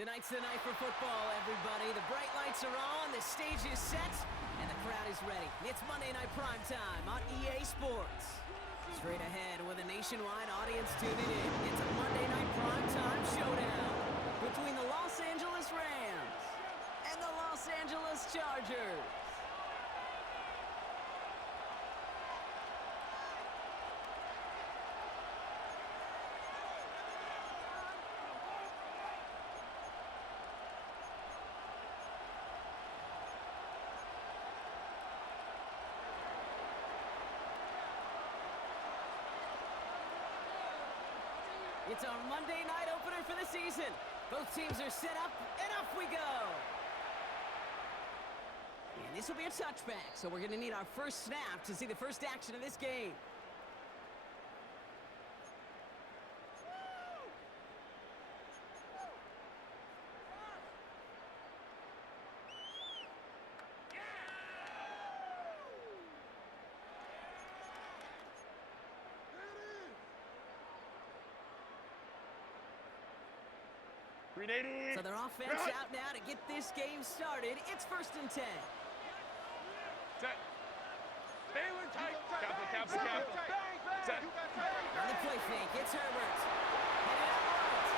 Tonight's the night for football, everybody. The bright lights are on, the stage is set, and the crowd is ready. It's Monday Night Primetime on EA Sports. Straight ahead with a nationwide audience tuning in, it's a Monday Night Primetime showdown between the Los Angeles Rams and the Los Angeles Chargers. It's our Monday night opener for the season. Both teams are set up, and off we go. And this will be a touchback, so we're going to need our first snap to see the first action of this game. So their offense out now to get this game started. It's 1st and 10. Set. Baylor tight. Capital. Set. On the play fake, it's Herbert. Headed out right.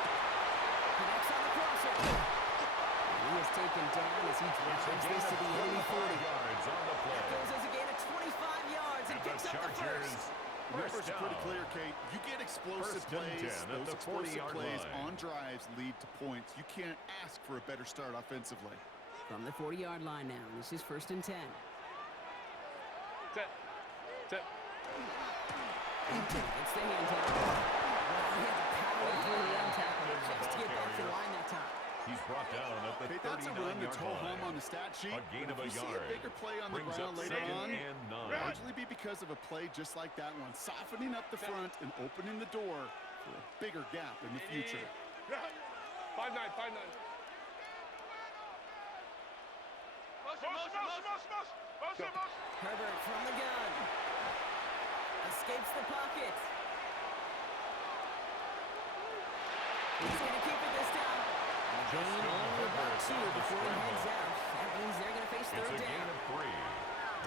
Connects on the crossover. And he is taken down as he drives this to the enemy 40. Yards on the play. That goes as a gain of 25 yards and picks up the first. Numbers are pretty clear, Kate. You get explosive plays. Those explosive plays on drives lead to points. You can't ask for a better start offensively. From the 40-yard line now, this is 1st and 10. Set. It's the hand tackle. Well, he had the power through the end tackle just to get back to the line that time. He's brought down at the 39-yard line. That's a run that's ho-hum on the stat sheet. A gain of a yard. See a bigger play on the Brings ground up later 2nd on. and 9. Largely be because of a play just like that one, softening up the front and opening the door for a bigger gap in the future. 5-9. Motion. Herbert from the gun. Escapes the pocket. He's going to keep it this time. Gain only about 2 before he heads out. That means they're going to face 3rd It's a down. gain of 3.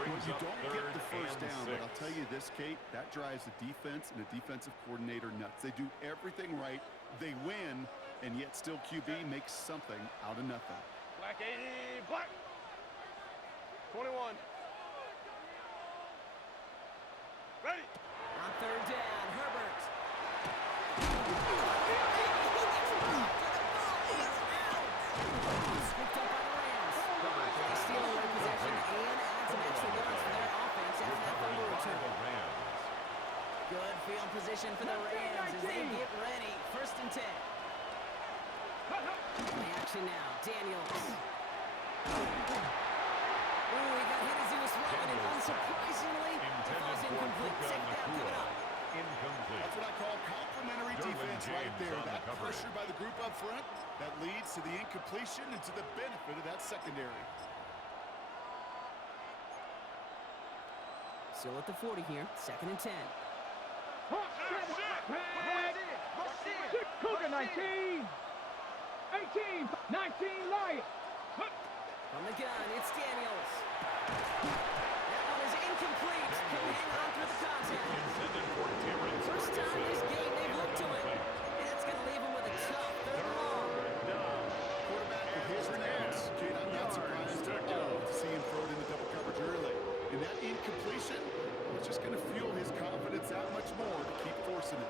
Brings You up don't 3rd get the first and down, but I'll 6. tell you this, Kate, that drives the defense and the defensive coordinator nuts. They do everything right. They win, and yet still QB makes something out of nothing. Black 80. Black. 21. Ready. On 3rd down, Herbert. Scooped up by the Rams. They steal away possession and add some extra yards for their offense after that fumble return. Good field position for the Rams as they get ready. 1st and 10. Play action now. Daniels. Ooh, he got hit as he was throwing, and unsurprisingly, it falls incomplete. Second down coming up. Incomplete. That's what I call complimentary Derwin defense right James there. on the That cover. pressure by the group up front, that leads to the incompletion and to the benefit of that secondary. Still at the 40 here. 2nd and 10. Cougar 19! 18! 19 Lion! From the gun, it's Daniels. That one is incomplete. Can hang on through the contact. Intended for Terrence First time this game they've looked to it. And it's going to leave him with a tough 3rd and long. Quarterback with his renounce. Kate, I'm not surprised at all to see him throw it into double coverage early. And that incompletion is just going to fuel his confidence that much more to keep forcing it.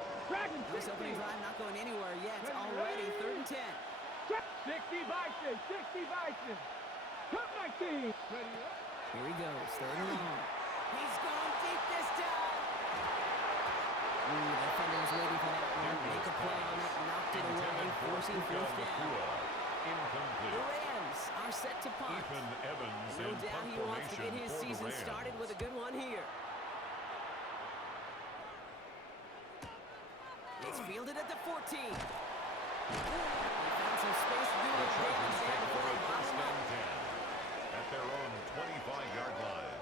This opening drive not going anywhere yet. It's already 3rd and 10. 60 Bison! Cut 19! Ready up? Here he goes. 3rd and long. He's going deep this time. Ooh, the defender was waiting for that one. Make a play on it. Knocked it away. Forcing 4th down. The Incomplete. Rams are set to punt. Ethan Evans No in doubt punt he wants to get formation his for the season Rams. started with a good one here. It's fielded at the 14. They found some space to do The it Chargers there take before over they bottom 1st up. and 10 at their own 25-yard line.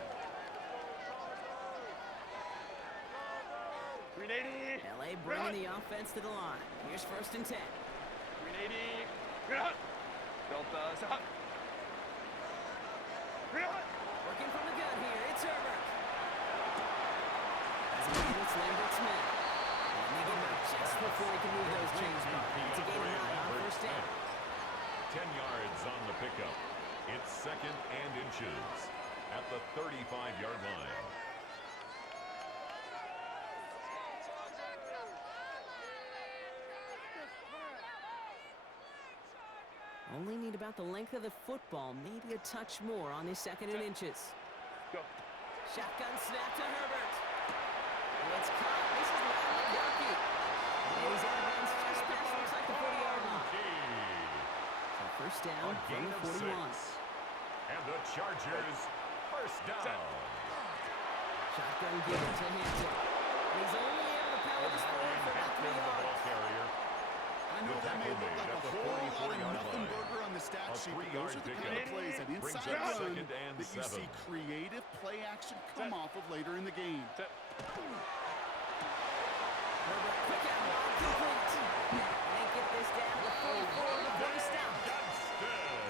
380. LA bringing the offense to the line. Here's 1st and 10. 380. Delta, stop. Reel it. Working from the gun here, it's Herbert. As he hits Lambert Smith. And they get him out just before he can move those chains back. It's a gain of 9 on first down. 10 yards on the pickup. It's 2nd and inches at the 35-yard line. Only need about the length of the football, maybe a touch more on this 2nd and inches. Go. Shotgun snap to Herbert. It's caught. This is Ryan McGurkey. And he's out of bounds just past, looks like the 40-yard line. So first down A from gain the of 41. 6. And the Chargers first down. Shotgun given to Hampton. And he's only able to power this forward for about 3 The ball yards. carrier. I know that may look like at a the whole lot of 44-yard nothing line. burger on the stat A sheet, but 3-yard those are the kind pickup. of plays, that Brings inside up run 2nd and that you 7. see creative play action come off of later in the game. Herbert quick out wide, complete. They get this down to 44 before he stops.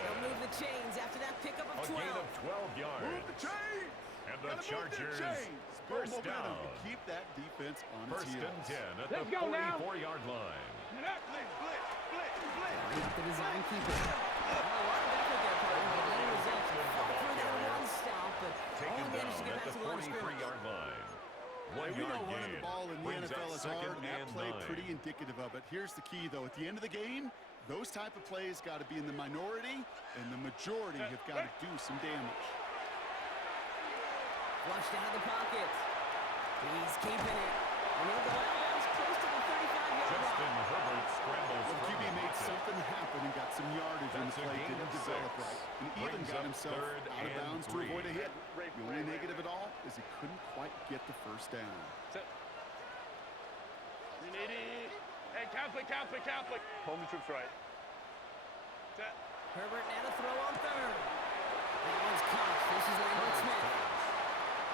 They'll move the chains after that pickup of A 12. gain of 12 yards. Move the chains! And the Gotta move Chargers them chains. Build first momentum down. and keep that defense on its First heels. and 10 at Let's the go now. 44-yard line. Blitz, blitz, blitz, blitz. Line up the design keeper. A lot of effort there, Parker, but no results. Fought through that one stop, but Taken only managed to down get at back the to the line of scrimmage. 43-yard line. Hey, we know 1-yard running gain. the ball in the Brings NFL up is 2nd hard, and that and play 9. pretty indicative of it. Here's the key, though. At the end of the game, those type of plays got to be in the minority, and the majority have got to do some damage. Flushed out of the pocket. He's keeping it. And he'll go out of bounds close to the 35-yard Justin line. Herbert scrambles Well, from QB the made pocket. something happen and got some yardage when the That's a play gain didn't of develop 6. right. And even Brings got up himself 3rd out of and bounds to 3. avoid a hit. Ray, The only Ray, negative Ray. at all is he couldn't quite get the first down. Set. 380. Hey, Catholic. Home troops right. Set. Herbert now to throw on 3rd. That one's caught. This is Lambert Smith.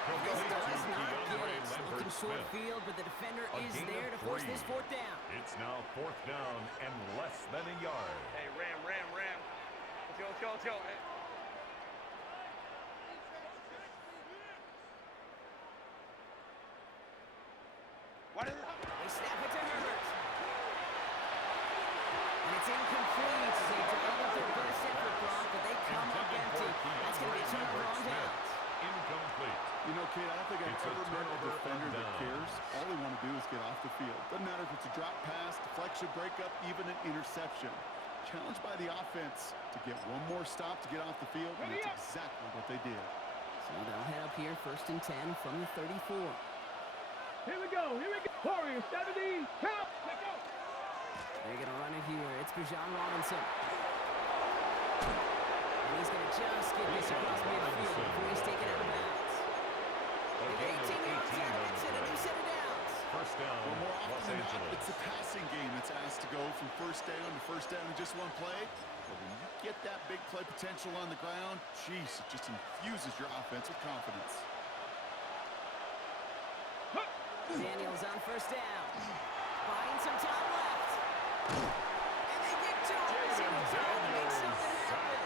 This does not get it. Looking short field, but the defender is there to force this 4th down. It's now 4th down and less than a yard. Hey, ram. Let's go. Hey. What is it? They snap it to Herbert. And it's incomplete. They develop their best effort block, but they come up empty. That's going to be a turnover on downs. Incomplete. You know, Kate, I don't think I've It's a ever met a turnover defender on that downs. cares. All they want to do is get off the field. Doesn't matter if it's a drop pass, deflection, breakup, even an interception. Challenged by the offense to get one more stop to get off the field, and that's exactly what they did. So they'll head up here, 1st and 10 from the 34. Here we go. Warriors 70. Count. Let's go. They're going to run it here. It's Bijan Robinson. And he's going to just get this across midfield before he's taken out of bounds. A They gain get 18 of yards 18 out of on it, the and a new play. set of downs. First down, Well, more Los often than not, Angeles. it's the passing game that's asked to go from first down in just one play. But when you get that big play potential on the ground, geez, it just infuses your offense with confidence. Daniels on 1st down. Buying some time left. And they get to him as he was trying to make something happen.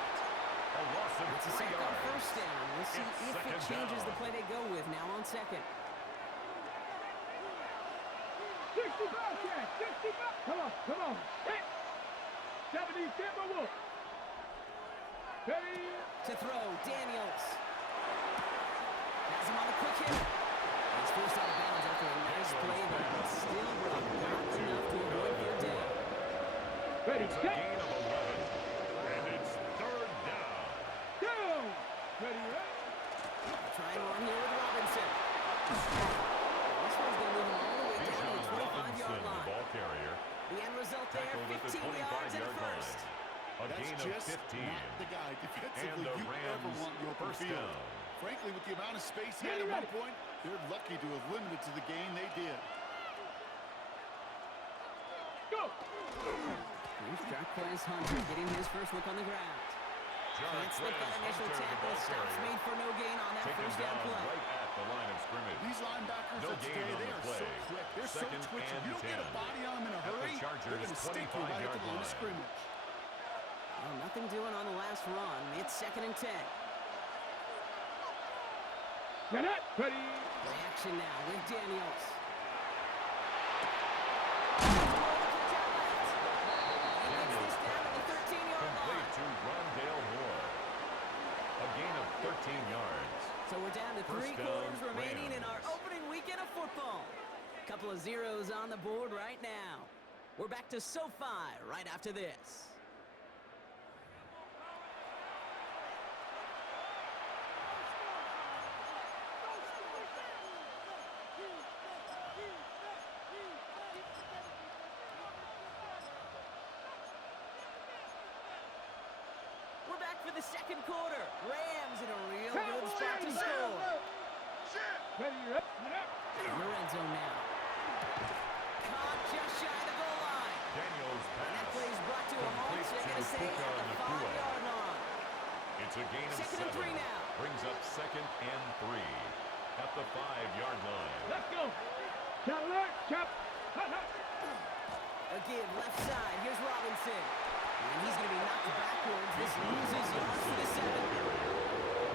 A loss of It's a 3 sack on yards. 1st down. We'll see It's if it 2nd changes down. the play they go with now on 2nd. 65 catch. 65. Come on. Hit. 70 Timberwolves. Ready. To throw, Daniels. Has him on the quick hit. He's forced out of bounds after a nice play there, but still brought not enough to avoid 3rd down. Ready. It's a Set. gain of 11. And it's 3rd down. Down. Ready. Try and run here with Robinson. This one's going to move him all the way down to Bijan the 25-yard Robinson, the line. ball carrier, The end result there, tackled at the 15 yards and a 25-yard first. line. A That's gain of just 15. not the guy And defensively the you ever Rams want in the open first field. down. Frankly, with the amount of space he had at one point, they're lucky to have limited to the gain they did. Go. Here's Jarquez Hunter getting his first look on the ground. Can't slip that initial Hunter, the tackle. ball Stops carrier, made for no gain on that taken first down down play. right at the line of scrimmage. These linebackers No of gain today, on they the are so play. quick. They're so 2nd twitchy. and You don't get a 10. body on them in a At the hurry, they're Chargers' going to stick you right at the 25-yard line of line. scrimmage. Well, nothing doing on the last run. It's 2nd and 10. Get it. Ready. Play action now with Daniels. Complete to Rondale Moore. A gain of 13 yards. So we're down to First 3 down, quarters remaining in our Rams. opening weekend of football. Couple of zeros on the board right now. We're back to SoFi right after this. We're back for the second quarter. Rams in a real good spot to score. Ready. In the red zone now. Caught just shy of the goal line. Daniels And that pass. play is brought to a halt, Complete so they're going to to say Puka at the Nacua. 5-yard line. It's a gain of 2nd and 3 7. now. Brings up 2nd and 3 at the 5-yard line. Let's go. Chop alert. Chop. Hut, hut. Again, left side. Here's Robinson. And he's going to be knocked backwards. This loses yards to the 7.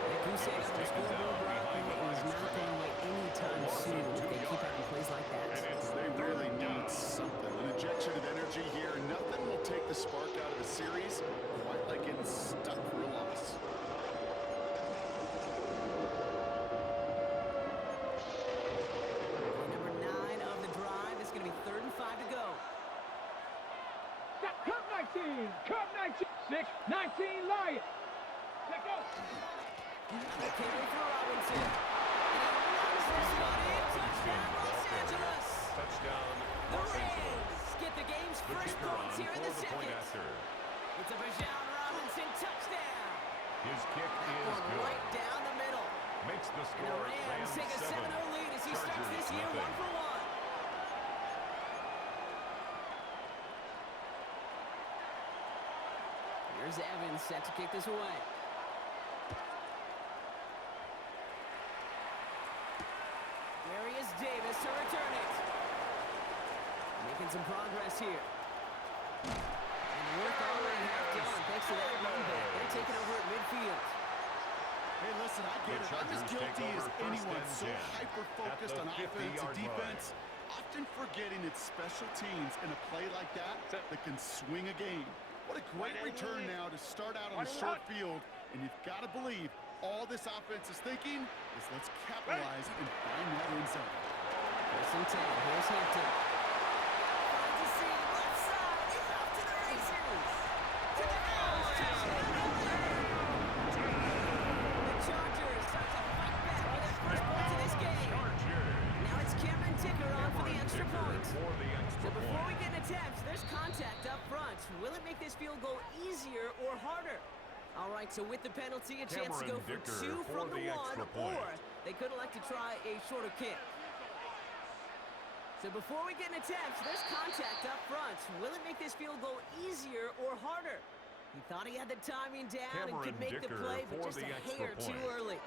Like you said, on the scoreboard, Brockman is not going away anytime soon if they keep having plays like that. They really need something. An injection of energy here. Nothing will take the spark out of a series quite like getting stuck for a loss. Number 9 of the drive. It's going to be 3rd and 5 to go. Come 19. Come 19. 6. 19. Lion. Let's go. They can't wait for Robinson. And he runs this one in. Touchdown, Los Angeles. Touchdown, The Los Angeles. Rams get the game's The first kicker points on here in for the the point second. after. It's a Bijan Robinson touchdown. His kick That is one good. right down the middle. Makes the And the score Rams take a 7. 7-0 lead as he starts Chargers this year nothing. 1-for-1. Here's Evans set to kick this away. Darius Davis to return it. Making some progress here. And work already half done thanks to that run back. They're taking over at midfield. Hey, listen, I get it. I'm as Chargers guilty take as over anyone. first So and 10 hyper-focused at on the offense and 50-yard defense, often forgetting it's special teams in a play like that that can swing a game. What a great return now to start out on a short field, and you've got to believe all this offense is thinking is let's capitalize and find that end zone. 1st and 10. Here's Hampton. Finds a seam. Left side. He's off to the races. To the house. Touchdown, LA. The Chargers start to fight back for their first points of this game. Now it's Cameron Dicker on for the extra point. For the So extra before we point. get attempts, there's contact up front. Will it make this field goal easier or harder? All right, so with the penalty, a chance to go Cameron for Dicker 2 for from the the 1, extra point. or they could elect to try a shorter kick. So before we get an attempt, there's contact up front. Will it make this field goal easier or harder? He thought he had the timing down and Cameron could make the Dicker play, but for just the a extra hair too point. early.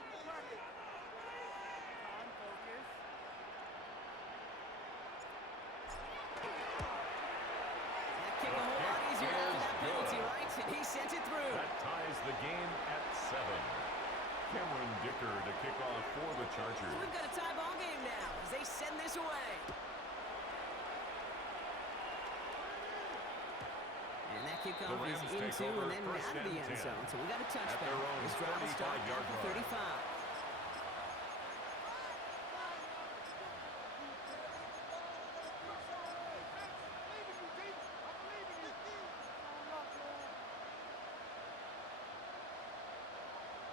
That kick a whole lot easier after that penalty, right? And he sent it through. That ties the game at 7. Cameron Dicker to kick off for the So Chargers. we've got a tie ball game now as they send this away. And that kickoff The is Rams take into over and then first out of the and end 10 zone. So we got a at touchback. their own This drive will start at 35-yard the line. 35.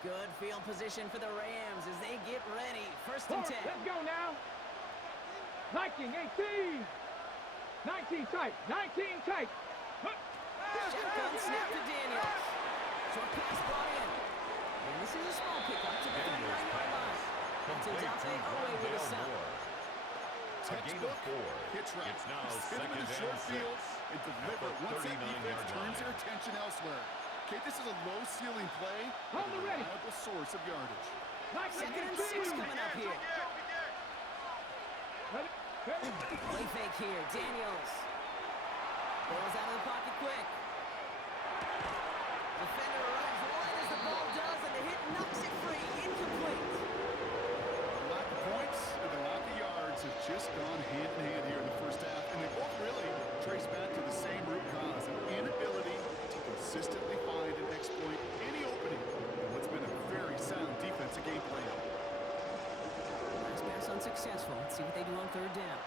Good field position for the Rams as they get ready. 1st and 10. Let's go now. 19, 18. 19 tight. 19 tight. Shotgun snap to Daniels. Short pass brought in. And this is a small pickup to the Daniels 39-yard line. That's Complete Dante to Owe with a Rondale stop. Moore. A gain of Textbook 4. hitch route. It's now Just hit him in 2nd the and short 6 field and deliver. at the Once that 39-yard defense turns line. their attention elsewhere. Okay, this is a low-ceiling play On with the a ready. reliable source of yardage. 2nd and 6 coming up here. Play fake here. Daniels. Balls out of the pocket quick. Defender arrives right as the ball does, and the hit knocks it free. Incomplete. The lack of points and the lack of yards have just gone hand in hand here in the first half, and they both really trace back to the same root cause, an inability to consistently find and exploit any opening in what's been a very sound defensive game plan. Last pass unsuccessful. Let's see what they do on third down.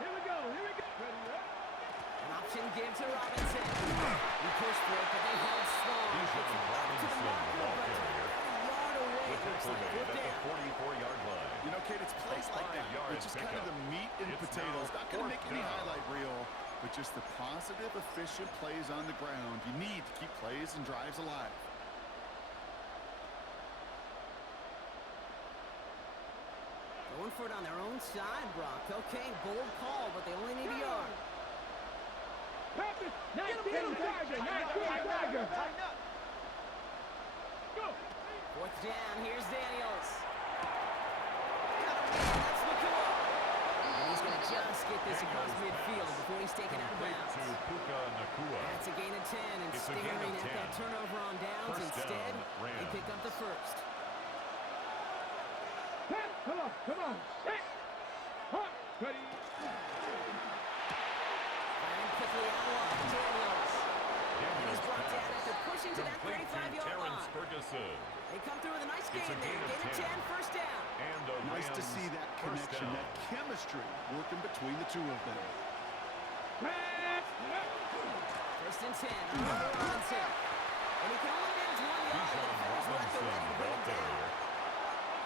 Here we go. Here we go. Ready, up. An option give to Robinson. He pushed for it, but they held strong. He's Gets it back to the Robinson, marker, ball but carrier. about a yard away. With Looks it like away fourth at the down. 44-yard line. You know, Kate, it's plays like that. 5-yard It's just kind of pickup. the meat and It's potatoes. now Not going to make fourth any down. highlight reel, but just the positive, efficient plays on the ground. You need to keep plays and drives alive. Going for it on their own side, Brock. Okay, bold call, but they only need a yard. Purpose. 19 Tiger. 19 Tiger. Go. Fourth down, here's Daniels. Got him, man, that's Nakua. And he's going to just get this across midfield before he's taken out of Complete bounds. to Puka Nakua. That's a gain of 10, and It's a gain staring of at that 10. turnover on downs. First Instead, down, they pick up the first. Pat, come on. Come on. Set. Hot. Ready. Firing quickly out wide, Daniels. And he's brought down after pushing to that Complete to 35-yard Terrence line. Ferguson. They come through with a nice It's gain a there. gain of Gain of 10. 10, first down. And a Nice to Rams see that first connection, down. that chemistry working between the two of them. Pat. First and 10, Armando Robinson. And he can only manage 1 yard. Bijan The defender's left Robinson, already to bring ball him down. carrier.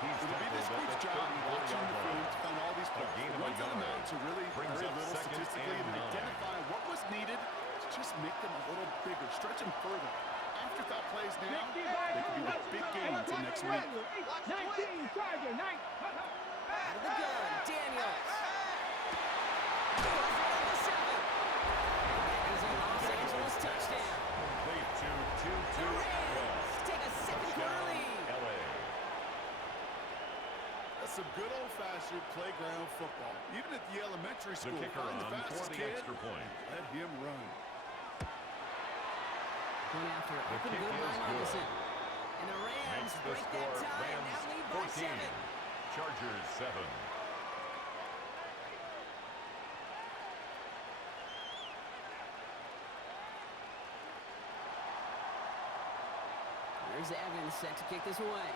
He's It'll be this tackled at group's the job watching 34-yard the film line. to find all these A plays. gain The of a ones on the yard. mount to really Brings very up little second statistically and and then 9. identify what was needed to just make them a little bigger, stretch them further. Afterthought plays now, they could be the big gains in next week. 19 Tiger. 9. Out of the gun, Daniels. Goes right on the 7. And that is a Los Angeles touchdown. Complete to The Rams take a second quarter lead. LA. That's some good old-fashioned playground football. Even at the elementary The school, kicker find the on for fastest the kid, extra point. let him run. Going after it. Up and kick good is by good. Robinson. And the Rams Makes the break that score tie and now Rams lead by 14. 7. Chargers 7. There's Evans set to kick this away.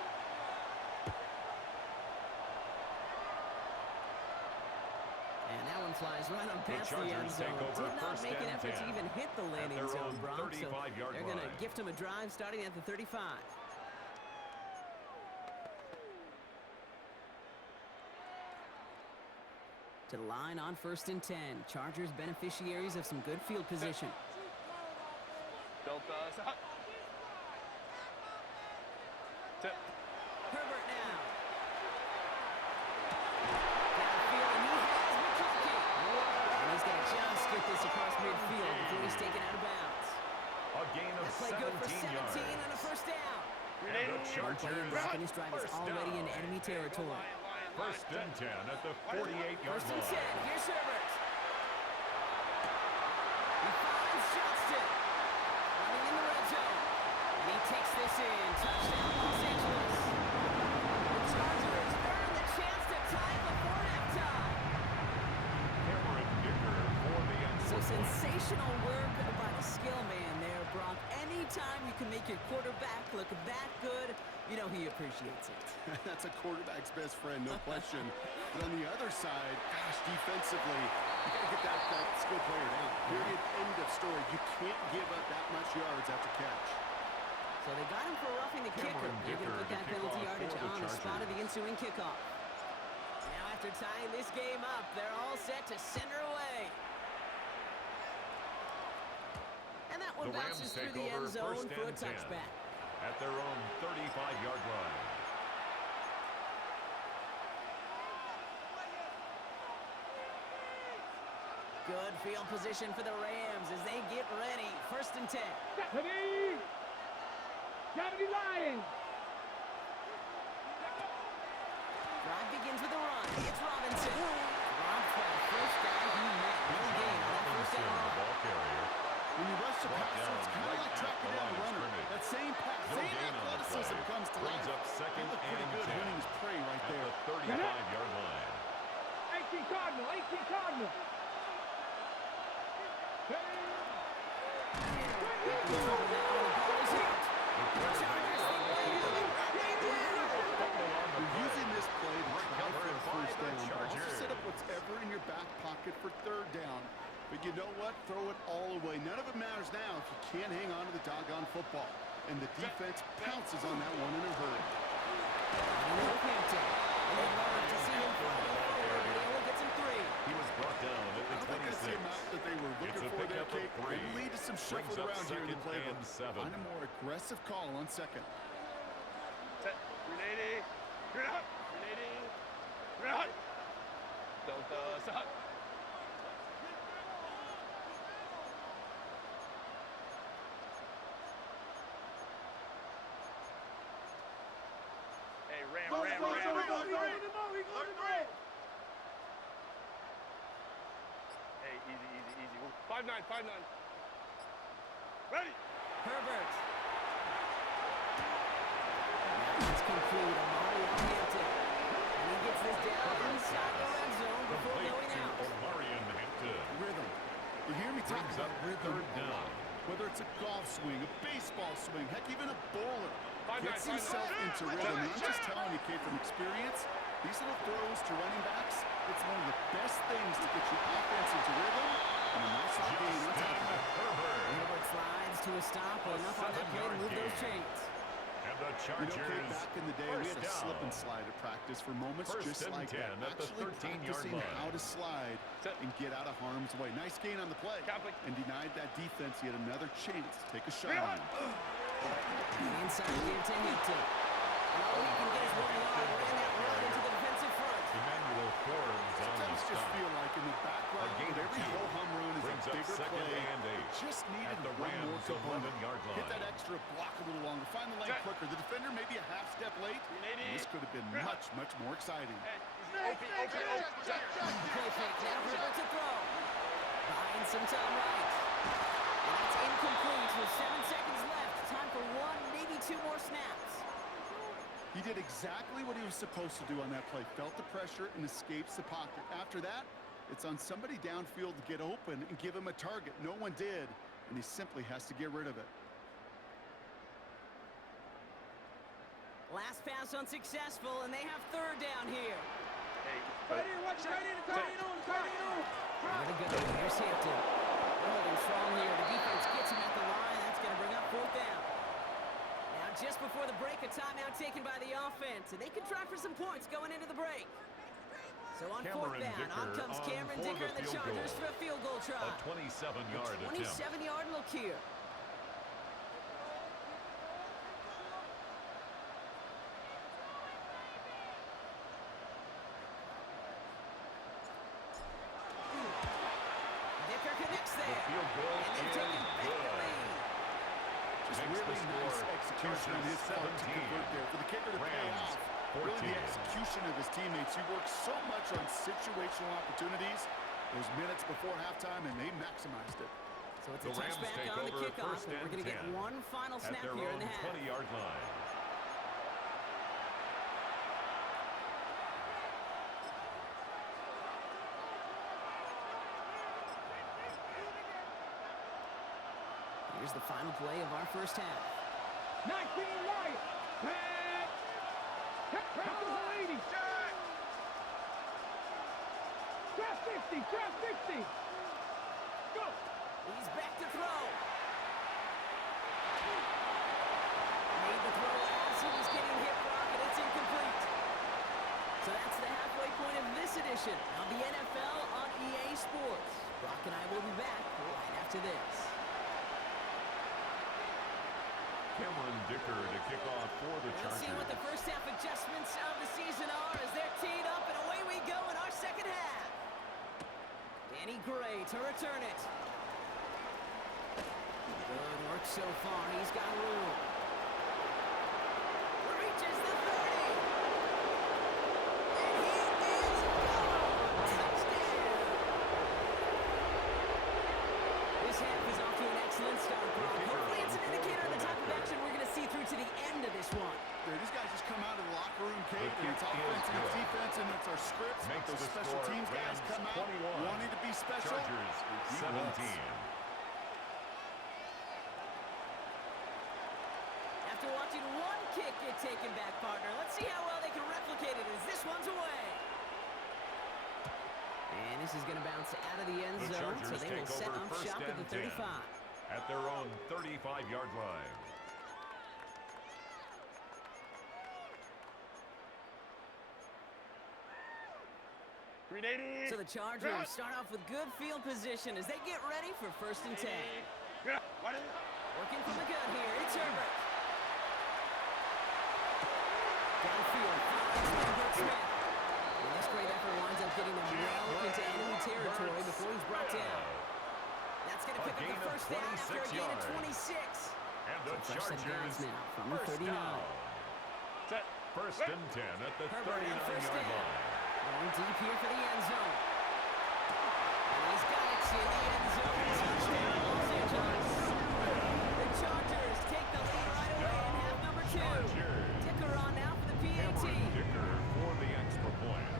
And that one flies right on past the end Chargers zone. take over Did not first make an and effort to 10 even hit the landing their zone, own Brock. So 35-yard they're going to line. gift him a drive starting at the 35. To the line on first and 10. Chargers beneficiaries of some good field position. Delta. Tip. Herbert now. Downfield, and he has McConkey. And he's going to just get this across midfield before he's taken out of bounds. A gain of That play good for 17 17 yards. and a first down. And the One play Chargers back, and this drive is first already in down. enemy territory. First and 10 at the 48-yard First and 10. line. Here's Herbert. He finds Johnston. Running in the red zone. And he takes this in. Touchdown, Los Angeles. The Chargers earn the chance to tie before halftime. Cameron Dicker for the So extra point. sensational work by the skill man there, Brock. Anytime you can make your quarterback look that good, you know he appreciates it. That's a quarterback's best friend, no question. But on the other side, gosh, defensively, you got to get that skill player down. Period. End of story. You can't give up that much yards after catch. So they got him for roughing the kicker. Cameron They're going to Dicker put that to kick penalty off yardage for the on the spot of the Chargers. ensuing kickoff. Now after tying this game up, they're all set to send her away. And that one The Rams bounces take through the over end zone first for a and 10 touchback. at their own 35-yard line. Good field position for the Rams as they get ready. First and 10. Deputy. Deputy Lions. Drive begins with a run. It's Robinson. Robbed for a first down. He met no gain on that first Robinson, down. the ball carrier. When you rush the Brought passer, down it's kind of right like at tracking the down Cardinal, 18 Cardinal. You're using this play to try for a first down. Also set up whatever in your back pocket for third down. But you know what? Throw it all away. None of it matters now if you can't hang on to the doggone football. And the defense pounces on that one in a hurry. He was brought down at the I think that's 26. the amount that they were It's looking a for there, pickup of Kate. 3. It lead to some Brings shuffle up around here in the second playbook. and 7. Find a more aggressive call on second. Set. 380. Turn out. 380. Turn out. Delta shot. Hey, ram. Hey, easy. 5-9. Ready. Herbert. It's complete. Amari Hampton. And he gets this down inside the red zone before Complete going to out. Omarion Hampton. Rhythm. You hear me talk Brings about up rhythm third a down. lot. Whether it's a golf swing, a baseball swing, heck, even a bowler. 5-9. Gets himself into rhythm. And I'm just telling you, kid, from experience, these little throws to running backs, it's one of the best things to get your offense into rhythm and a nice little gain on top of it. Herbert slides to a stop. Enough on that play to move those chains. And the You know, Kate, Chargers back in the day, we had a first slip down. and slide at practice for moments First just and like 10 that. at the Actually 13-yard practicing line. how to slide Set. and get out of harm's way. Nice gain on the play. Catholic. And denied that defense yet another chance to take a shot on him. Inside here to Hampton. And all he can get is 1 yard. Ran that right into the defensive front. Emmanuel Forbes on the Sometimes just stop. feel like in the background A gain of of every 2. ho-hum run is Brings a up bigger second play. and 8. It just needed At the one more Rams' component. 11-yard Hit line. that extra block a little longer. Find the lane Set. quicker. The defender maybe a half step late. And this could have been much, much more exciting. Hey, easy. Open. Play fake. Now Herbert to throw. Buying some time right. And it's incomplete with 7 seconds left. Time for 1, maybe 2 more snaps. He did exactly what he was supposed to do on that play. Felt the pressure and escapes the pocket. After that, it's on somebody downfield to get open and give him a target. No one did, and he simply has to get rid of it. Last pass unsuccessful, and they have third down here. Hey, Tight end, watch it, tight end, tight end on. They're gonna go. Here's Hampton. They're holding strong here. The defense gets him at the line. That's gonna bring up fourth down. Now, just before the break, a timeout taken by the offense, and they can try for some points going into the break. So on fourth Cameron down, on Dicker comes on Cameron for Dicker the and the field Chargers goal. for a field goal try. A 27-yard attempt. 27-yard look here. Dicker connects The there. field goal And they've is taken back the good. lead. Just Makes really the nice score. execution on his part to 17. convert there. For the kicker to pay Rams, off. Really 14. the execution of his teammates. He works so much on situational opportunities. Those minutes before halftime, and they maximized it. So it's a The Rams touchback take on the over kickoff, first and we're and going to get 10 one final at snap their here in own the half. 20-yard line. Here's the final play of our first half. 19 right. Pass. Pass to the lady. Trap 60. Go. He's back to throw. Made the throw as he was getting hit, Brock, and it's incomplete. So that's the halfway point of this edition of the NFL on EA Sports. Brock and I will be back right after this. Cameron Dicker to kick off for the Let's see what the Chargers. first half adjustments of the season are as they're teed up, and away we go in our second half. Danny Gray to return it. Good work so far. He's got room. Reaches the 30. And he is gone. Touchdown. This half is off to an excellent start, Brock. Hopefully it's an indicator of the type of action we're going to see through to the end of this one. These guys just come out of the locker room, Kate, The and it's kick offense is and it's good. defense, and it's our scripts. Makes Those the special score teams guys Rams come kick get taken back, partner. Let's see how well they can replicate it as this one's away. And this is going to bounce out of the end The zone, so Chargers they will take set over up first shop at and the 10 35. at their own 35-yard line. So the Chargers start off with good field position as they get ready for first and 10. Working from the gun here, it's Herbert. Downfield, finds Lambert Smith. And this great effort winds up getting them well into enemy territory before he's brought down. That's going to pick up the first down after a gain of 26. And the First and Chargers, now from the first 39. down. First and 10 at the Herbert on first 39-yard down. line. Going deep here for the end zone. And he's got it in the end zone. Touchdown, Los Angeles. The Chargers take the lead right away in half number 2. Chargers. Dicker on now for the PAT. Cameron Dicker for the extra point.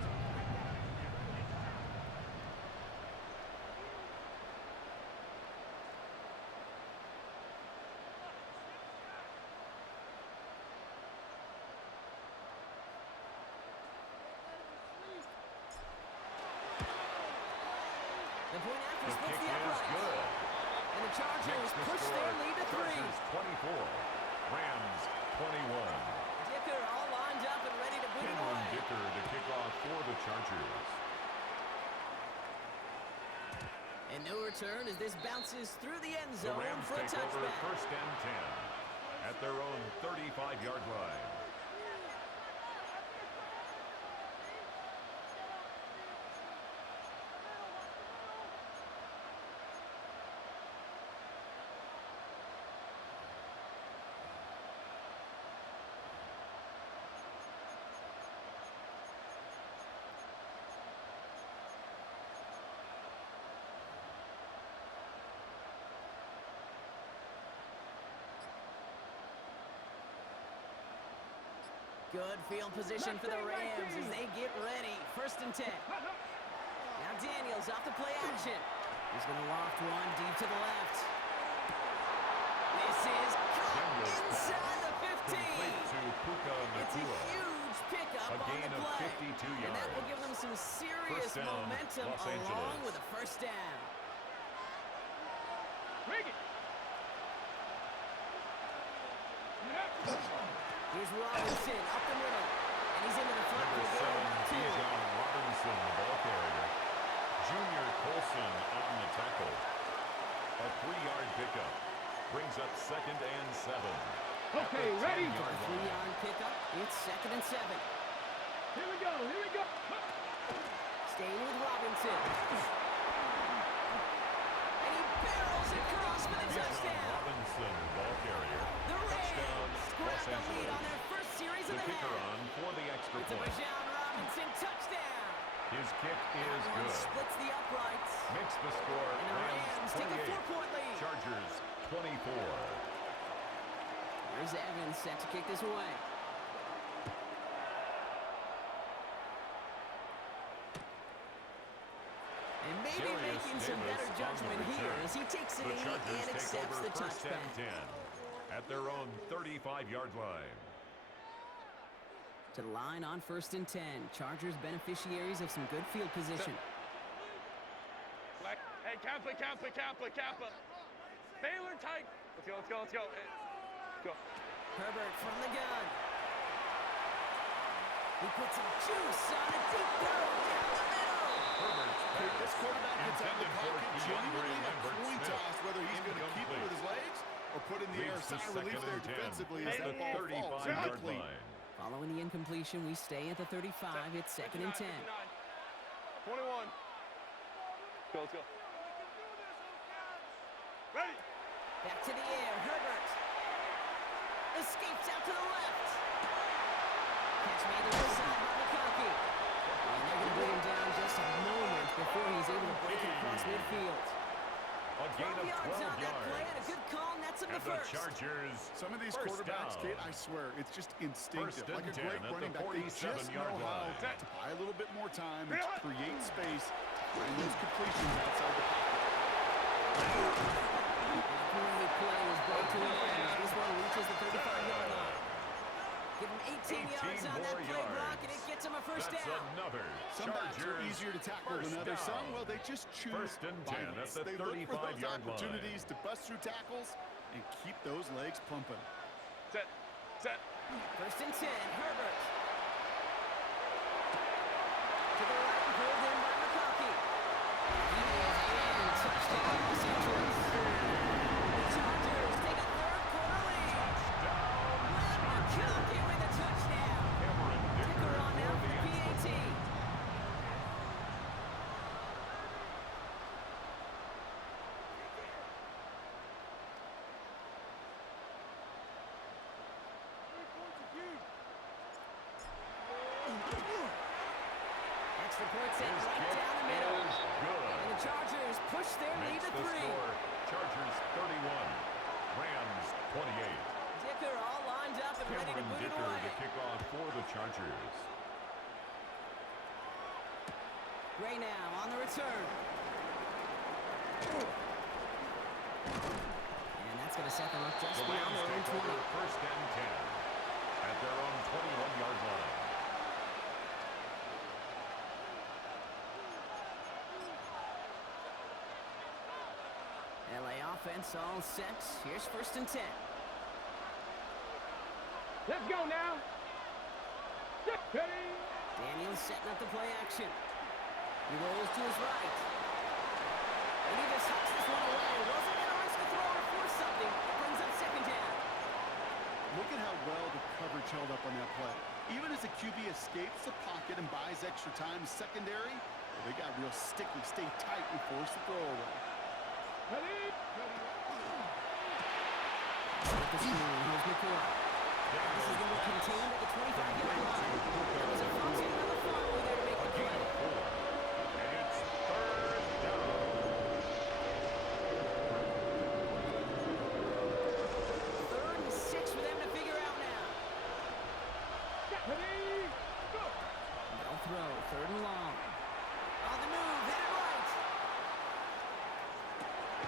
The point after The splits kick the is uprights. good. And the Chargers Makes the push score. their lead to 3. Chargers 24, Rams 21. Dicker all lined up and ready to boot it Cameron away. Dicker to kick off for the Chargers. And no return as this bounces through the end The zone Rams for a take over touchback. first and 10 at their own 35-yard line. Good field position for the Rams as they get ready. First and 10. Now Daniels off the play action. He's going to loft one deep to the left. This is caught Daniels inside the 15. Complete to Puka It's a Nacua. huge pickup A on gain the of play. 52 And that will yards. give them some serious First down, momentum Los along Angeles. with a first down. Bring it. Here's Robinson up the middle. And he's into the front for Number a gain 7, of about 2. Bijan Robinson, the ball carrier. Junior Colson on the tackle. A 3-yard pickup. Brings up second and 7. at Okay, the ready? 10-yard line. 3-yard pickup. It's second and 7. Here we go. Here we go. Staying with Robinson. And he barrels across for the Bijan touchdown. Robinson, ball carrier. The Touchdown, Rams Los grab the lead on Angeles. their first series of The the kicker half. on for the extra It's a point. Bijan Robinson touchdown. His kick is That one good. splits the uprights. Makes the score And the Rams take a 28. 4-point lead. Chargers 24. There's Evans set to kick this away. And maybe Darius making some Davis better on the judgment here return. as he takes a The knee Chargers and take accepts over the first and touchback. 10 at their own 35-yard line. To the line on first and 10. Chargers beneficiaries of some good field position. Hey, Kappa. Baylor tight. Let's go. Hey, go. Herbert from the gun. He puts some juice on a deep throw down the middle. Herbert's If pass this quarterback gets out of the intended for pocket, DeAndre genuinely a Lambert coin Smith. toss, whether he's going to keep it with his legs or put in the air. Leads to Sigh of relief second there and 10 defensively at as the that ball falls 35-yard quickly. line. Following the incompletion, we stay at the 35. It's second and 10. 21. Let's go. Ready. Back to the air. Herbert escapes out to the left. Catch made to the side by McConkey. And they're going to bring him down just a moment before he's able to break it across midfield. A gain 12 of yards 12 on that play and a yards. good call nets him And the the first. Chargers Some of these first quarterbacks, down. Kate, I swear, it's just instinctive. First and Like a 10 great at the running back, they just 47-yard know how line. to buy a little bit more time and to create space, find those completions outside the pocket. And a great play was brought to an end as this one reaches the 35-yard line. Give him 18 yards on that play, Brock, and it gets him a first That's down. another Some backs are Chargers easier to tackle than first others. Some, down. well, they just choose First and 10 at violence. the They look for those 35-yard line. opportunities to bust through tackles and keep those legs pumping. Set. Set. First and 10, Herbert. To the right, pulled in by McConkey. He is in. Touchdown, Los Angeles. The Chargers take a third-quarter lead. Brad McConkey with a touchdown. Cameron Dicker Dicker on now for for the the end zone. PAT. Extra point set His right kick down the middle. is good. And the Chargers push their lead Makes to the 3. score Chargers 31, Rams 28. Dicker all lined up and ready to Cameron boot it Dicker away. the kickoff for the Chargers. Gray now on the return. And that's going to set them up just The beyond Rams their own take 20. over first and 10 at their own 21-yard line. LA offense all set. Here's first and 10. Let's go now. Get ready. Daniels setting up the play action. He rolls to his right. And he just hucks this one away. Wasn't going to risk a throw or force something. It brings up second down. Look at how well the coverage held up on that play. Even as the QB escapes the pocket and buys extra time secondary, well, they got real sticky, stay tight, and force the throw away. Ready. Set up the screen. Here's McCoy. This is going to be contained at the 25-yard line. That was a foxy another fumble there to make the play. And it's third down. Third and 6 for them to figure out now. Get ready. Go. They'll throw. Third and long. On the move. Hit it right.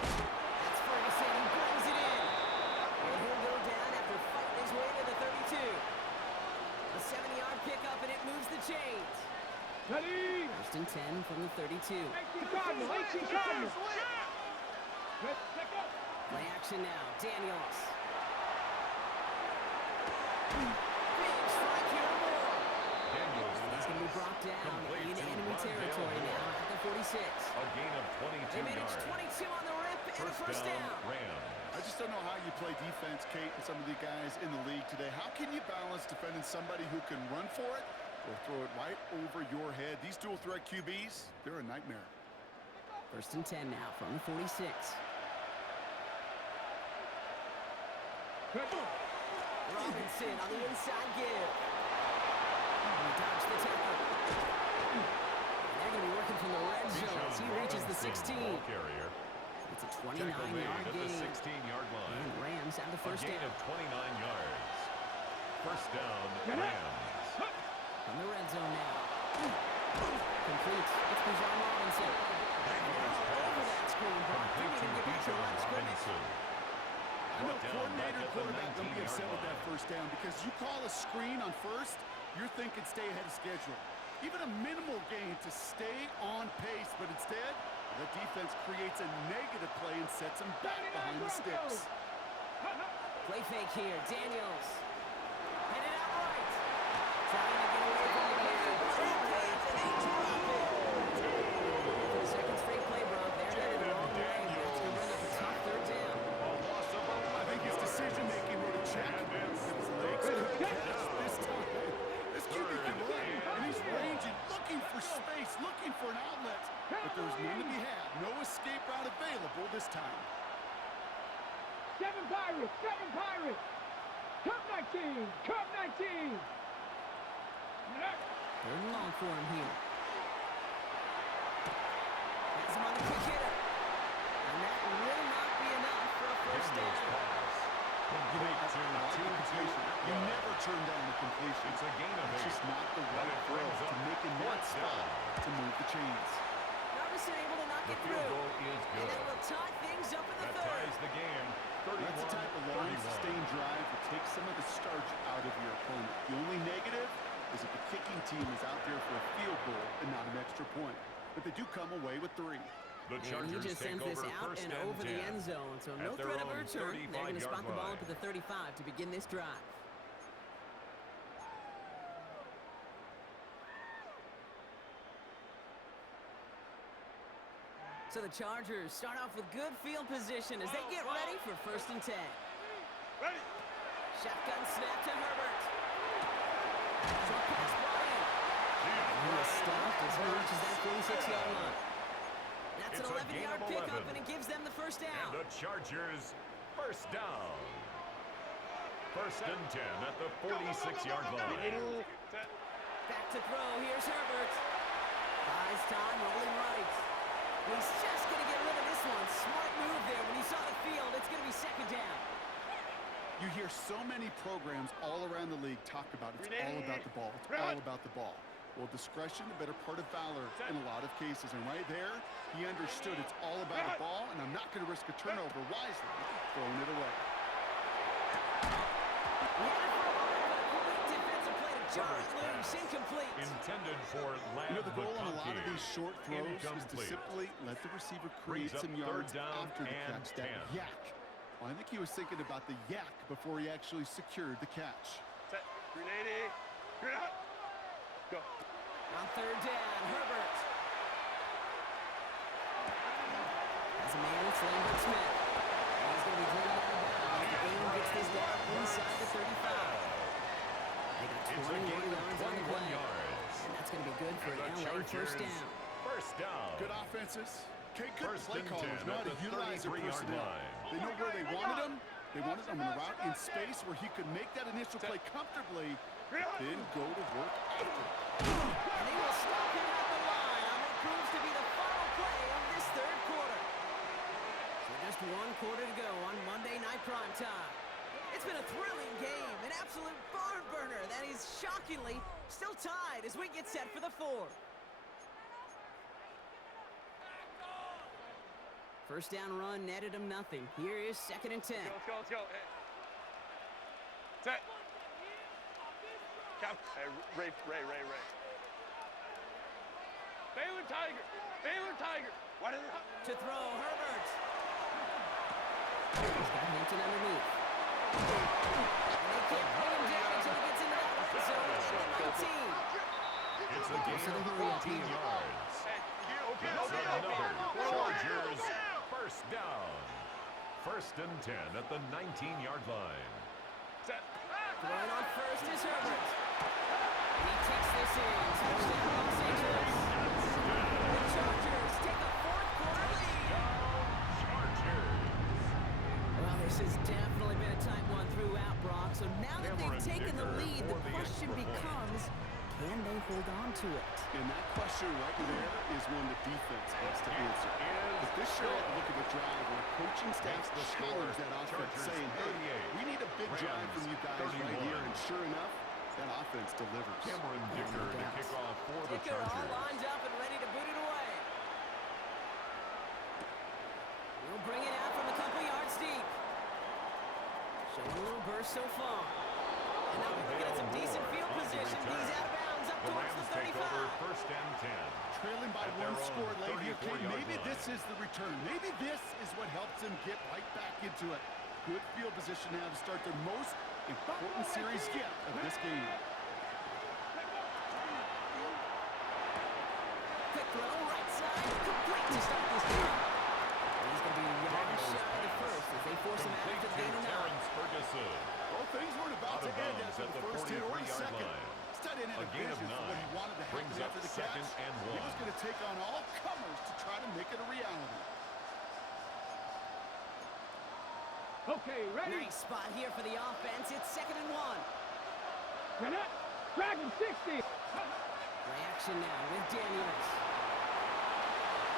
That's Ferguson. He brings it in. And he'll go down after fighting his way to the 32. A 70-yard pickup, and it moves the chains. Ready. First and 10 from the 32. 18 Cardinals. 18 Cardinals. Let's go. Play action now. Daniels. Big strike here, Moore. Daniels He's going to be brought down complete in to enemy Rondale territory Moore. now at the 46. A gain of 22 They managed yards. 22 on the rip and a first down. Rams. I just don't know how you play defense, Kate, and some of the guys in the league today. How can you balance defending somebody who can run for it or throw it right over your head? These dual threat QBs, they're a nightmare. First and 10 now from the 46. Robinson on the inside give. He dodged the tackle. And they're going to be working from the red zone as he reaches the 16. Ball carrier. It's a Tackle made 29-yard at the gain. 16-yard line. And Rams have the A first gain down. of 29 yards. First down, Get it. Rams. From the red zone now. Complete. It's Bijan Robinson. Daniels Over pass. that screen, Brock. Complete Didn't to even get back to the line of Bijan scrimmage. Robinson. I know Brought down coordinator, back at the quarterback don't be 19-yard upset with that line. first down because you call a screen on first, you're thinking stay ahead of schedule. Even a minimal gain to stay on pace, but instead, the defense creates a negative play and sets them back behind the sticks. Play fake here. Daniels. Headed out right. Trying to get away from the carry. Hurricanes, and they drop it. For the second straight play, Brock. They're headed the wrong way. That's going to bring up a tough third down. A loss of 11 I think his yards. decision-making wrote a check. His legs couldn't catch this time. This QB can run, and he's ranging, looking for space, looking for an outlet. But there's none to be had. No escape route available this time. 7 Pirates. 7 Pirates. Cup 19. Cup 19. Third and long for him here. Has him on the quick hitter. And that will not be enough for a first Daniels down. pass. Complete to I like the completion. You Tutu. never turn down the completion. It's a gain of It's 8. just not the But right it throw brings to up make in that fourth spot down. to move the chains. Robinson able to knock make The it field through. goal is And good. that will tie things up in the That third. ties the game. That's the type of long, 31-31. sustained drive that takes some of the starch out of your opponent. The only negative is if the kicking team is out there for a field goal and not an extra point. But they do come away with 3. The And he Chargers just take sends this over out first and and over the 10 end zone. So no at their threat of a own return. They're going to 35-yard spot the ball line. up at the 35 to begin this drive. So the Chargers start off with good field position as they get ready for 1st and 10. Ready. Shotgun snap to Herbert. Short pass brought in. He is stopped as he reaches that 46-yard line. That's It's an a gain 11-yard of pickup, 11. and it gives them the first And down. the Chargers first down. 1st and 10 at the 46-yard line. Set. Back to throw. Here's Herbert. Buys time, rolling right. He's just going to get rid of this one. Smart move there. When he saw the field, it's going to be 2nd down. You hear so many programs all around the league talk about it's all about the ball. It's all about the ball. Well, discretion, the better part of valor in a lot of cases. And right there, he understood it's all about the ball, and I'm not going to risk a turnover wisely, throwing it away. Defensive play to jar it loose. Incomplete. Intended for Lab You know, the goal on a lot of McConkey. these short throws is to Incomplete. simply let the receiver create Brings up some yards 3rd down after the and catch. That 10. yak. Well, I think he was thinking about the yak before he actually secured the catch. Set. 380. Green out. Go. On 3rd down, Herbert. As a man, it's Lambert Smith. And he's going to be driven out of bounds. The game gets this down inside the 35. They got It's a 21 gain of yards on the 21 play. yards. And that's going to be good for And an the LA first Chargers down. first down. Good offenses. Okay, good 1st play and callers 10 know how at to the utilize their 33-yard personnel. line. They know where they wanted him. They wanted him in a route in space where he could make that initial play comfortably, then go to work after. And they will stop him at the line on what proves to be the final play of this 3rd quarter. So just 1 quarter to go on Monday Night Primetime. It's been a thrilling game, an absolute barn burner that is shockingly still tied as we get set for the 4th. First down run netted him nothing. Here is 2nd and 10. Let's go. Let's go. Hey. Set. Cap. Hey, Ray. Baylor Tiger. Why did it? To throw, Herbert. He's got Hampton underneath. And they can't bring him down until he gets into that red zone at the 19. It's a gain So the of hurry up 14 here. yards. Hey, okay. That's another Chargers first down. 1st and 10 at the 19-yard line. Set. Throwing on first is Herbert. And he takes this in. Touchdown, Los Angeles. The Chargers take a 4th quarter lead. Chargers. Well, this has definitely been a tight one throughout, Brock. So now that Cameron they've taken the Dicker lead, for the the question extra point. becomes, can they hold on to it? And that question right there is one the defense has to answer. If this sure had to look at the drive where coaching staff Makes the challenge score. that offense, Chargers saying, hey, 38, we need a big drive Rams from you guys right 31. here. And sure enough, that offense delivers. Cameron Dicker to doubt. kick off for the Dicker all Chargers. lined up and ready to boot it away. He'll bring it out from a couple yards deep. Showing a little burst so far. And now we're looking at some decent field position. He's out of bounds up The towards the Rams take 35. over 1st and 10. Trailing by At their 1 own score late here, 34-yard maybe line. this is the return. Maybe this is what helps them get right back into it. Good field position now to start their most important series yet of this game. Quick throw, right side, complete to start this game. And he's going to be a yard shy of the first as they force him out Complete to to gain a 9. Terrence Ferguson. Well, things weren't about Out to of end bounds after at the the first hit or the 43-yard second. line. Stud had A a gain of vision for what he 9 wanted to brings happen up after the 2nd catch. and He 1. was going to take on all comers to try to make it a reality. Okay, ready? Nice spot here for the offense. It's 2nd and 1. Cannot. Dragon 60. Reaction now with Daniels.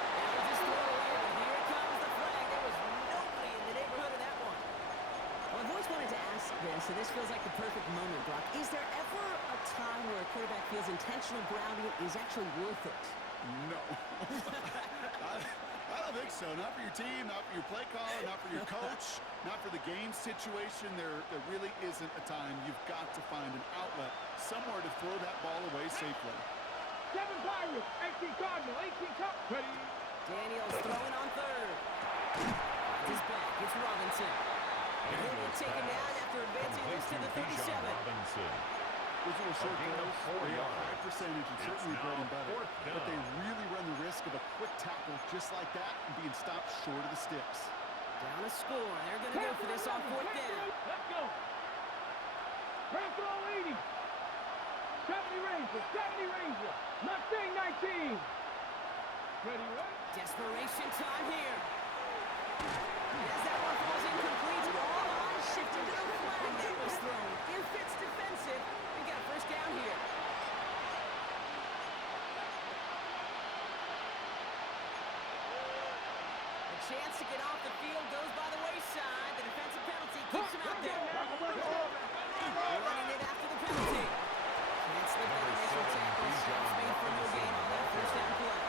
And he'll just throw it away, but here comes the flag. There was nobody in the neighborhood of that one. Well, I've always wanted to ask this, so this feels like the perfect moment, Brock. Is there ever a time where a quarterback feels intentional grounding is actually worth it? No. so. Not for your team, not for your play caller, not for your coach, not for the game situation. There really isn't a time. You've got to find an outlet, somewhere to throw that ball away safely. 7 Pirates, 18 Cardinal, 18 Cup. Ready. Daniels throwing on third. His back, it's Robinson. And he'll be taken down after advancing this to the 37. Robinson. Those little short gain of throws, 4 they are yards. high percentage and It's certainly now bread and butter. fourth But down. they really run the risk of a quick tackle just like that and being stopped short of the sticks. Down a score. They're going to go for this on fourth down. Let's go. Ground throw 80. 70 Ranger, 70 Ranger. Mustang 19. Ready, right? Desperation time here. As that one falls incomplete, all eyes shifted to the flag that was thrown. If it's defensive, we got a first down here. A chance to get off the field goes by the wayside. The defensive penalty keeps him out there. Running it after the penalty. Can't slip that initial tackle. Stops made for no gain on that first down play.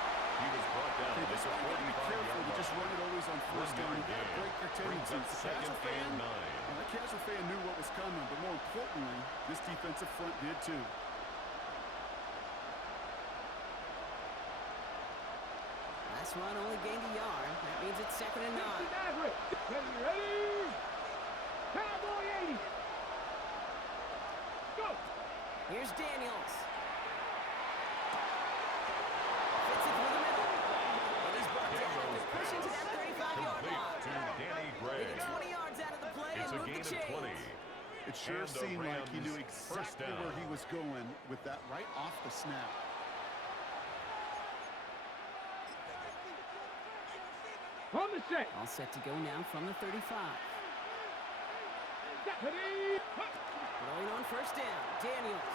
He was brought down Okay, at this the one, you gotta be careful 45-yard to just line. run it always on first down. You gotta break your Brings tendencies. up The second casual fan, and 9. the casual fan knew what was coming, but more importantly, this defensive front did too. Last run only gained a yard. That means it's second and 9. Maverick. Ready, ready. Cowboy 80. Go. Here's Daniels. Fits it through the middle. And he's brought down after pushing to that 35-yard Complete line. to Danny They Gray. get 20 yards out of the play It's and a move gain the of chains. 20. It sure And the seemed like he knew Rams first exactly where down. he was going with that right off the snap. On the set. All set to go now from the 35. Ready. Throwing on first down. Daniels.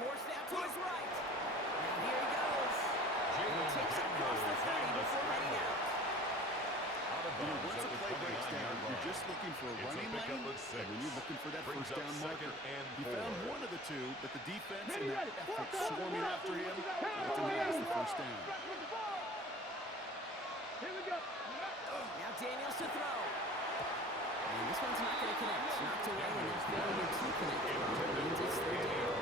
Forced out to his right. Now here he goes. And he takes it across the 30 before heading out. Out of You know, bounds once at a the play breaks 29-yard down, you're line. just looking for a It's a running pickup lane, of 6. and then you're looking for that Brings first up down second marker. and He 4. found one of the two, but the defense Ready, and that ready. effort swarming after him left him as the first down. Here we go. Now Daniels to throw. And this one's not going to connect. Knocked away and it's failure to connect. That means it's third down.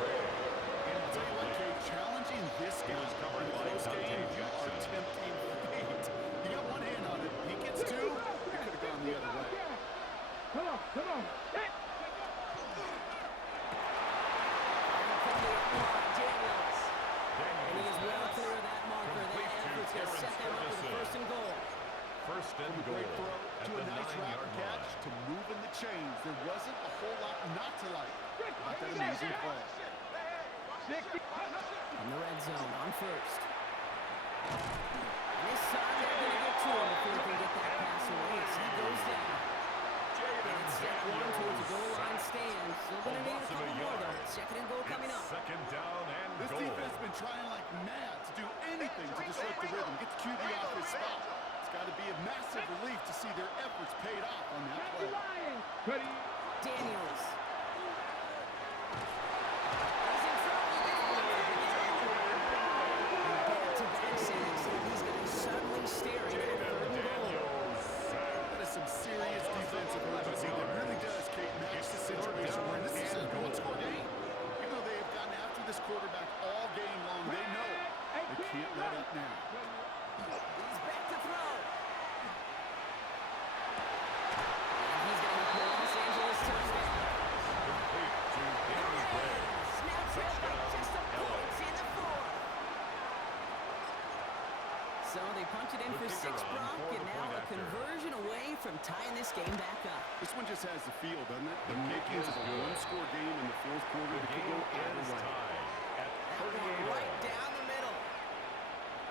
I'll tell you what, Kate, challenging this guy was covered in a by close Dante game, you are Jackson. tempting fate. You got one hand on it. He gets two, you could have gone the other way. Come on, come on. Hit. Daniels. And he is well Daniels clear of that marker. That Complete to effort's going to set them up with Terrence first and goal. First and From a goal great throw at to the a nice route 9-yard catch line. to moving the chains. There wasn't a whole lot not to like about that amazing play. 60. In the red zone on first. And this time they're going to get to him before he can get that pass away. So he goes down. And it's step one towards a goal line stand. Still going to need a Loss of a couple more though. yard. Second and goal coming It's up. second down and This goal. defense has been trying like mad to do anything to disrupt the rhythm, get the QB off his spot. It's got to be a massive relief to see their efforts paid off on that play. Ready. Daniels. He's in trouble. Back-to-back sacks. And these guys suddenly staring at third and goal. That is some serious defensive urgency that really does, Kate, match the situation we're in. This is a one-score game. Even though they have gotten after this quarterback all game long, they know they can't let up now. He's back to throw. And he's going to make the Los Angeles touchdown. Complete to Danny Gray. Now trailed by just a point in the fourth. So they punch it in The for kicker 6, on Brock, for and the now point a after. conversion away from tying this game back up. This one just has the feel, doesn't it? The The kick makings is of a good. one-score game in the fourth quarter The that could game go either is way. tied at That one 38 right all. down the middle.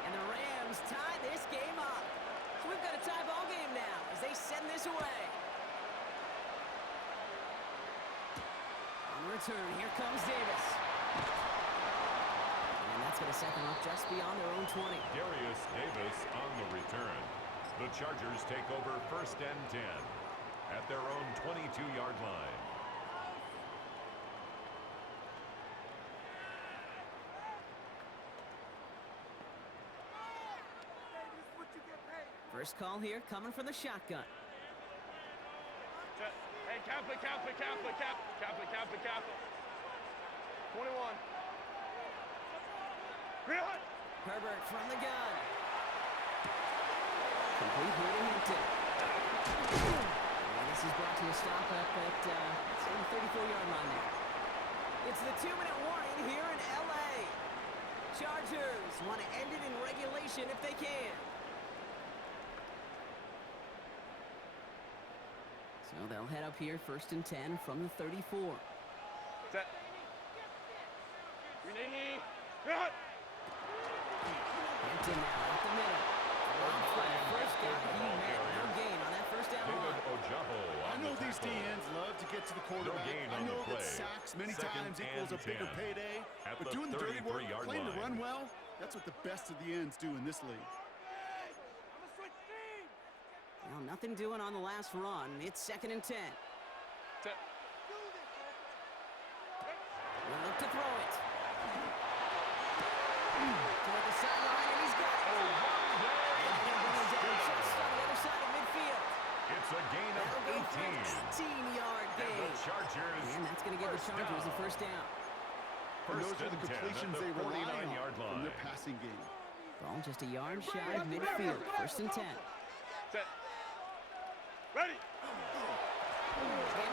And the Rams tie this game up. So we've got a tie ball game now as they send this away. On return, here comes Davis. And that's going to set them up just beyond their own 20. Darius Davis on the return. The Chargers take over first and 10 at their own 22-yard line. First call here coming from the shotgun. Set. Hey, Kappa, Kappa, Kappa, Kappa, Kappa, Kappa, Kappa. 21. Green light. Herbert from the gun. Complete here to Hampton. And this is brought to a stop up at say the 34-yard line there. It's the 2-minute warning here in L.A. Chargers want to end it in regulation if they can. So they'll head up here, 1st and 10 from the 34. Set. Green light. Hampton now up the middle. Long play, first down. He met no gain on that first down David run. Ojabo I on know the these tackle. DNs love to get to the quarterback. gain I on the know that play. sacks many Second times equals a and bigger 10. payday. At But the doing the dirty work, 33-yard playing to line. run well, that's what the best of the ends do in this league. Well, nothing doing on the last run. It's 2nd and 10. Set. We'll look to throw it. Toward the sideline, and he's got it. And they're going to bring him down just on the other side of midfield. It's a gain of That'll go for an 18. 18-yard And gain. the Chargers And that's going to give the first Chargers a down. first down. And First those are the and 10 at completions the they rely on 49-yard from line. their passing game. Ball just a yard shy of midfield. 1st and 10. Set. Ready. Hand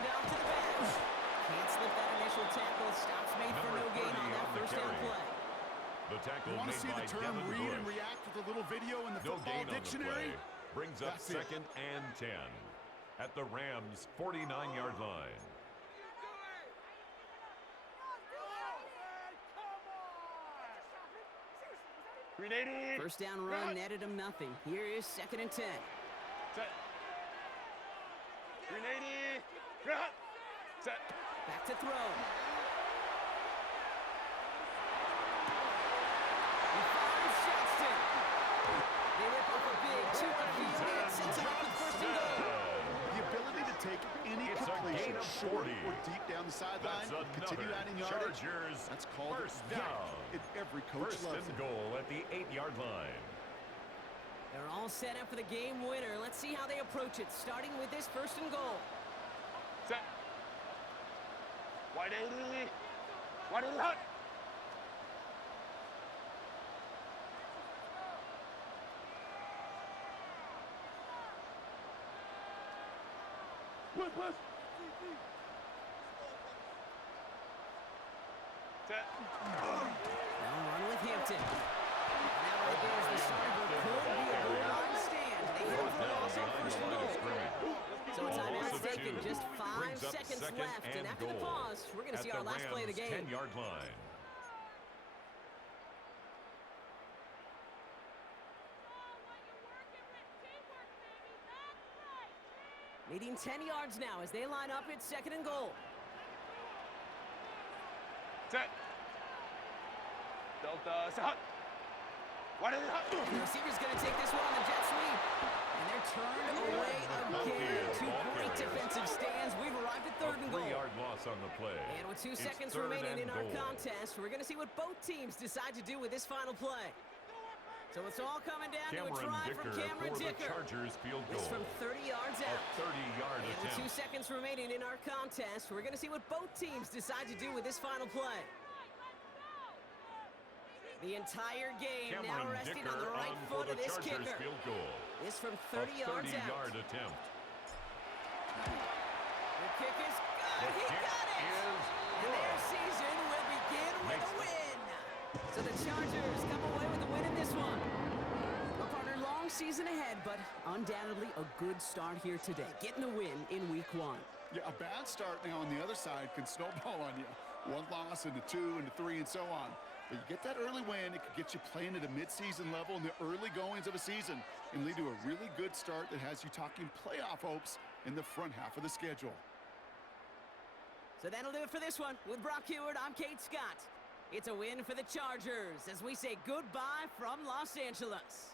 off to the bench. Can't slip that initial tackle. Stops made for no Number gain 30 on that on the first down carry. play. The tackle You want to made see by the term Devin read and Bush. react with a little video in the No football gain on the dictionary? play. Brings up That's it. 2nd and 10 at the Rams' 49-yard line. Green 80. First down run netted him nothing. Here is 2nd and 10. Set. Green 80. Green light. Set. Back to throw. He finds Johnston. They rip off a big chunk of field and it sets him up with 1st and goal. The ability to take any It's a completion gain of short 40. or deep down the sideline, That's continue another adding yardage. Chargers That's called first yak, down. and every coach First loves and it. goal at the 8-yard line. They're all set up for the game winner. Let's see how they approach it, starting with this 1st and goal. Set. Wide 80. Wide 80 hot. Push. Set. Now run with Hampton. And that right there is the start of what could be a goal line stand. They hit him for a loss on 1st and goal. So a timeout's taken, just 5 seconds left. And after the pause, we're going to see our last play of the game. 10-yard line. Needing 10 yards now as they line up at 2nd and goal. Set. Delta. Set. Wide 80 hot. The receiver's going to take this one on the jet sweep. And they're turned away again. Two great defensive stands. We've arrived at 3rd and goal. 3-yard loss on the play. And with 2 It's seconds 3rd remaining in and our goal. contest, we're going to see what both teams decide to do with this final play. So it's all coming down to a try from Cameron for Dicker. the Chargers field goal. This from 30 yards A out. 30-yard And with 2 attempt. seconds remaining in our contest, we're going to see what both teams decide to do with this final play. The entire game now Cameron resting Dicker on the right for foot the of this Chargers kicker. field goal. This from A 30 yards out. 30-yard attempt. The kick is good. He kick got it. is And good. their season will begin with a win. So the Chargers come away with a win in this one. Well, partner, long season ahead, but undoubtedly a good start here today. Getting the win in week 1. Yeah, a bad start now on the other side can snowball on you. 1 loss into 2 into 3 and so on. But you get that early win, it could get you playing at a mid-season level in the early goings of a season and lead to a really good start that has you talking playoff hopes in the front half of the schedule. So that'll do it for this one. With Brock Heward, I'm Kate Scott. It's a win for the Chargers as we say goodbye from Los Angeles.